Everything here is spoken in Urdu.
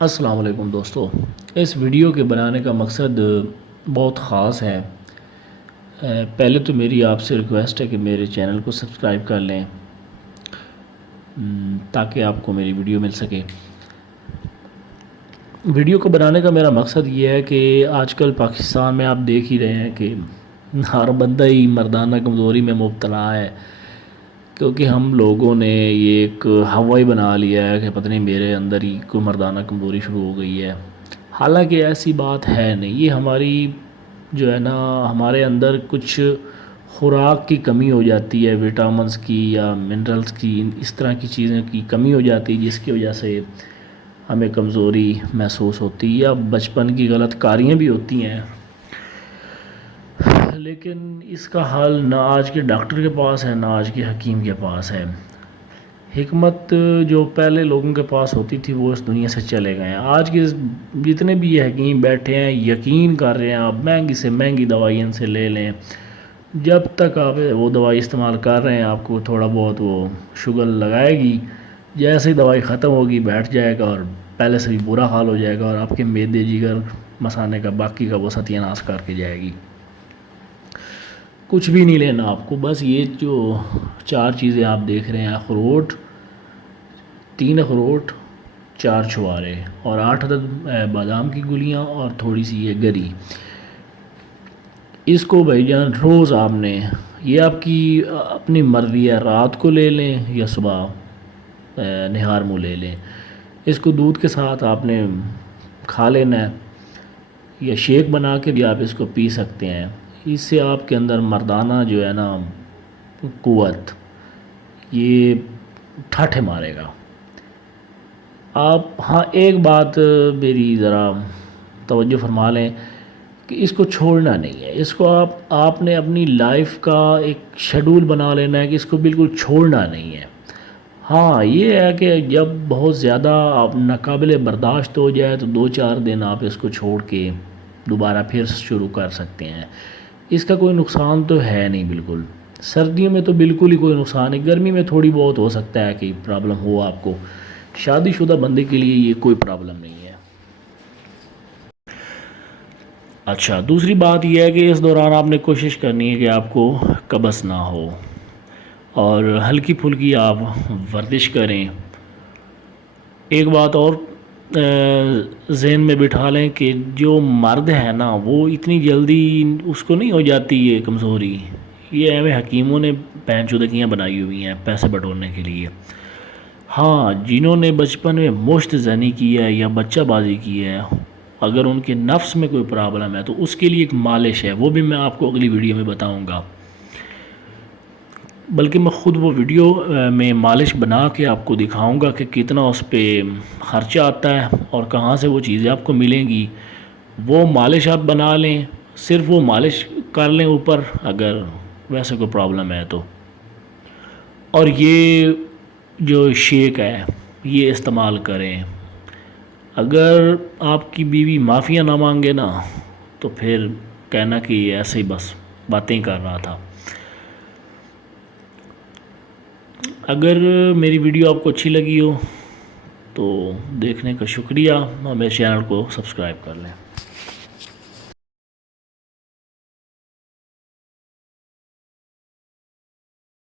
السلام علیکم دوستو، اس ویڈیو کے بنانے کا مقصد بہت خاص ہے۔ پہلے تو میری آپ سے ریکویسٹ ہے کہ میرے چینل کو سبسکرائب کر لیں تاکہ آپ کو میری ویڈیو مل سکے۔ ویڈیو کو بنانے کا میرا مقصد یہ ہے کہ آج کل پاکستان میں آپ دیکھ ہی رہے ہیں کہ ہر بندہ ہی مردانہ کمزوری میں مبتلا ہے، کیونکہ ہم لوگوں نے یہ ایک ہوا ہی بنا لیا ہے کہ پتہ نہیں میرے اندر ہی کوئی مردانہ کمزوری شروع ہو گئی ہے۔ حالانکہ ایسی بات ہے نہیں، یہ ہماری جو ہے نا ہمارے اندر کچھ خوراک کی کمی ہو جاتی ہے، وٹامنز کی یا منرلز کی، اس طرح کی چیزیں کی کمی ہو جاتی ہے جس کی وجہ سے ہمیں کمزوری محسوس ہوتی ہے، یا بچپن کی غلط کاریاں بھی ہوتی ہیں۔ لیکن اس کا حل نہ آج کے ڈاکٹر کے پاس ہے نہ آج کے حکیم کے پاس ہے۔ حکمت جو پہلے لوگوں کے پاس ہوتی تھی وہ اس دنیا سے چلے گئے ہیں۔ آج کے جتنے بھی یہ حکیم بیٹھے ہیں یقین کر رہے ہیں آپ مہنگی سے مہنگی دوائی ان سے لے لیں، جب تک آپ وہ دوائی استعمال کر رہے ہیں آپ کو تھوڑا بہت وہ شوگر لگائے گی، جیسے ہی دوائی ختم ہوگی بیٹھ جائے گا اور پہلے سے بھی برا حال ہو جائے گا، اور آپ کے معدے جگر مثانے کا باقی کا وہ ستیہ ناش کر کے جائے گی۔ کچھ بھی نہیں لینا آپ کو، بس یہ جو 4 چیزیں آپ دیکھ رہے ہیں، اخروٹ، 3 اخروٹ، 4 چھوارے اور 8 عدد بادام کی گولیاں اور تھوڑی سی یہ گری، اس کو بھائی جان روز آپ نے، یہ آپ کی اپنی مرضی ہے، رات کو لے لیں یا صبح نہار منہ لے لیں۔ اس کو دودھ کے ساتھ آپ نے کھا لینا ہے، یا شیک بنا کے بھی آپ اس کو پی سکتے ہیں۔ اس سے آپ کے اندر مردانہ جو ہے نا قوت یہ ٹھاٹھے مارے گا۔ آپ ہاں ایک بات میری ذرا توجہ فرما لیں کہ اس کو چھوڑنا نہیں ہے، اس کو آپ نے اپنی لائف کا ایک شیڈول بنا لینا ہے کہ اس کو بالکل چھوڑنا نہیں ہے۔ ہاں یہ ہے کہ جب بہت زیادہ آپ ناقابل برداشت ہو جائے تو 2-4 دن آپ اس کو چھوڑ کے دوبارہ پھر شروع کر سکتے ہیں۔ اس کا کوئی نقصان تو ہے نہیں بالکل، سردیوں میں تو بالکل ہی کوئی نقصان نہیں، گرمی میں تھوڑی بہت ہو سکتا ہے کہ پرابلم ہو آپ کو، شادی شدہ بندے کے لیے یہ کوئی پرابلم نہیں ہے۔ اچھا دوسری بات یہ ہے کہ اس دوران آپ نے کوشش کرنی ہے کہ آپ کو قبض نہ ہو، اور ہلکی پھلکی آپ ورزش کریں۔ ایک بات اور ذہن میں بٹھا لیں کہ جو مرد ہے نا وہ اتنی جلدی اس کو نہیں ہو جاتی یہ کمزوری، یہ ہمیں حکیموں نے پینچودگیاں بنائی ہوئی ہیں پیسے بٹورنے کے لیے۔ ہاں جنہوں نے بچپن میں مشت زنی کی ہے یا بچہ بازی کی ہے، اگر ان کے نفس میں کوئی پرابلم ہے تو اس کے لیے ایک مالش ہے، وہ بھی میں آپ کو اگلی ویڈیو میں بتاؤں گا، بلکہ میں خود وہ ویڈیو میں مالش بنا کے آپ کو دکھاؤں گا کہ کتنا اس پہ خرچہ آتا ہے اور کہاں سے وہ چیزیں آپ کو ملیں گی۔ وہ مالش آپ بنا لیں، صرف وہ مالش کر لیں اوپر اگر ویسے کوئی پرابلم ہے تو، اور یہ جو شیک ہے یہ استعمال کریں۔ اگر آپ کی بیوی معافیاں نہ مانگے نا تو پھر کہنا کہ یہ ایسے ہی بس باتیں کر رہا تھا۔ اگر میری ویڈیو آپ کو اچھی لگی ہو تو دیکھنے کا شکریہ، اور میرے چینل کو سبسکرائب کر لیں۔